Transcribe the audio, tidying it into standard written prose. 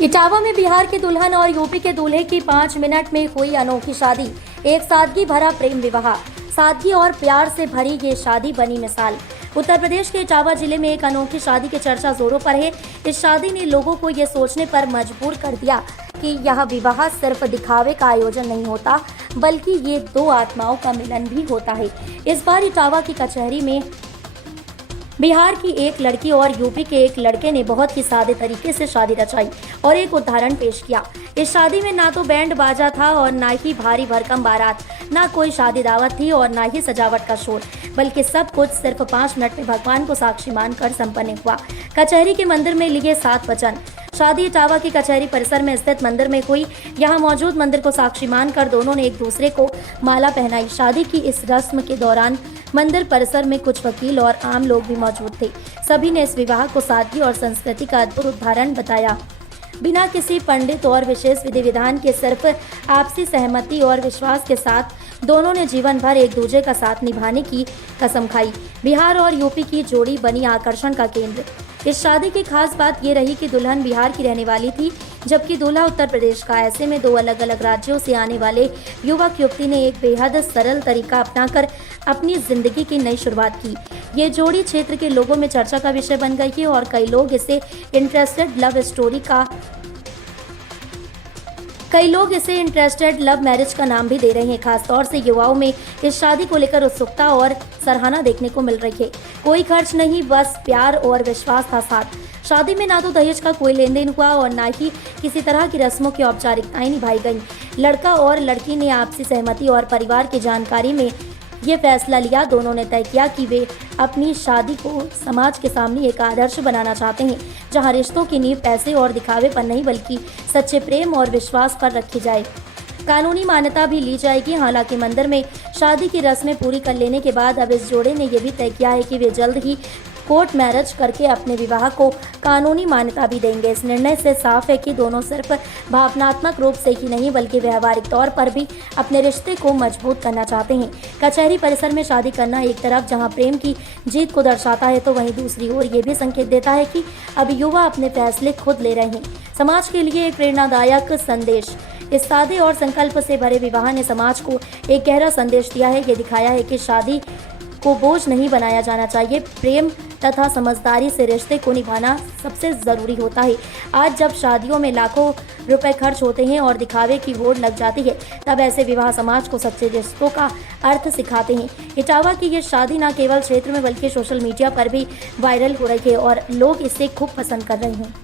इटावा में बिहार के दुल्हन और यूपी के दूल्हे की 5 मिनट में हुई अनोखी शादी। एक सादगी भरा प्रेम विवाह। सादगी और प्यार से भरी ये शादी बनी मिसाल। उत्तर प्रदेश के इटावा जिले में एक अनोखी शादी की चर्चा जोरों पर है। इस शादी ने लोगों को ये सोचने पर मजबूर कर दिया कि यह विवाह सिर्फ दिखावे का आयोजन नहीं होता, बल्कि ये दो आत्माओं का मिलन भी होता है। इस बार इटावा की कचहरी में बिहार की एक लड़की और यूपी के एक लड़के ने बहुत ही सादे तरीके से शादी रचाई और एक उदाहरण पेश किया। इस शादी में ना तो बैंड बाजा था और ना ही भारी भरकम बारात, ना कोई शादी दावत थी और ना ही सजावट का शोर, बल्कि सब कुछ सिर्फ 5 मिनट में भगवान को साक्षी मानकर संपन्न हुआ। कचहरी के मंदिर में लिए 7 वचन। शादी इटावा की कचहरी परिसर में स्थित मंदिर में हुई। यहाँ मौजूद मंदिर को साक्षी मानकर दोनों ने एक दूसरे को माला पहनाई। शादी की इस रस्म के दौरान मंदिर परिसर में कुछ वकील और आम लोग भी मौजूद थे। सभी ने इस विवाह को सादगी और संस्कृति का अद्भुत उदाहरण बताया। बिना किसी पंडित और विशेष विधि विधान के सिर्फ आपसी सहमति और विश्वास के साथ दोनों ने जीवन भर एक दूसरे का साथ निभाने की कसम खाई। बिहार और यूपी की जोड़ी बनी आकर्षण का केंद्र। इस शादी की खास बात ये रही कि दुल्हन बिहार की रहने वाली थी, जबकि दूल्हा उत्तर प्रदेश का। ऐसे में दो अलग अलग राज्यों से आने वाले युवक युवती ने एक बेहद सरल तरीका अपनाकर अपनी जिंदगी की नई शुरुआत की। ये जोड़ी क्षेत्र के लोगों में चर्चा का विषय बन गई है और कई लोग इसे इंटरेस्टेड लव मैरिज का नाम भी दे रहे हैं। खासतौर से युवाओं में इस शादी को लेकर उत्सुकता और सराहना देखने को मिल रही है। कोई खर्च नहीं, बस प्यार और विश्वास था साथ। शादी में ना तो दहेज का कोई लेन देन हुआ और ना ही किसी तरह की रस्मों की औपचारिकताएं निभाई गईं। लड़का और लड़की ने आपसी सहमति और परिवार की जानकारी में ये फैसला लिया। दोनों ने तय किया कि वे अपनी शादी को समाज के सामने एक आदर्श बनाना चाहते हैं, जहां रिश्तों की नींव पैसे और दिखावे पर नहीं बल्कि सच्चे प्रेम और विश्वास पर रखी जाए। कानूनी मान्यता भी ली जाएगी। हालांकि मंदिर में शादी की रस्में पूरी कर लेने के बाद अब इस जोड़े ने यह भी तय किया है कि वे जल्द ही कोर्ट मैरिज करके अपने विवाह को कानूनी मान्यता भी देंगे। इस निर्णय से साफ है कि दोनों सिर्फ भावनात्मक रूप से ही नहीं बल्कि व्यवहारिक तौर पर भी अपने रिश्ते को मजबूत करना चाहते हैं। कचहरी परिसर में शादी करना एक तरफ जहां प्रेम की जीत को दर्शाता है, तो वहीं दूसरी ओर ये भी संकेत देता है कि अब युवा अपने फैसले खुद ले रहे हैं। समाज के लिए एक प्रेरणादायक संदेश। इस सादे और संकल्प से भरे विवाह ने समाज को एक गहरा संदेश दिया है। ये दिखाया है कि शादी को बोझ नहीं बनाया जाना चाहिए। प्रेम तथा समझदारी से रिश्ते को निभाना सबसे ज़रूरी होता है। आज जब शादियों में लाखों रुपए खर्च होते हैं और दिखावे की होड़ लग जाती है, तब ऐसे विवाह समाज को सच्चे रिश्तों का अर्थ सिखाते हैं। इटावा की ये शादी न केवल क्षेत्र में बल्कि सोशल मीडिया पर भी वायरल हो रही है और लोग इसे खूब पसंद कर रहे हैं।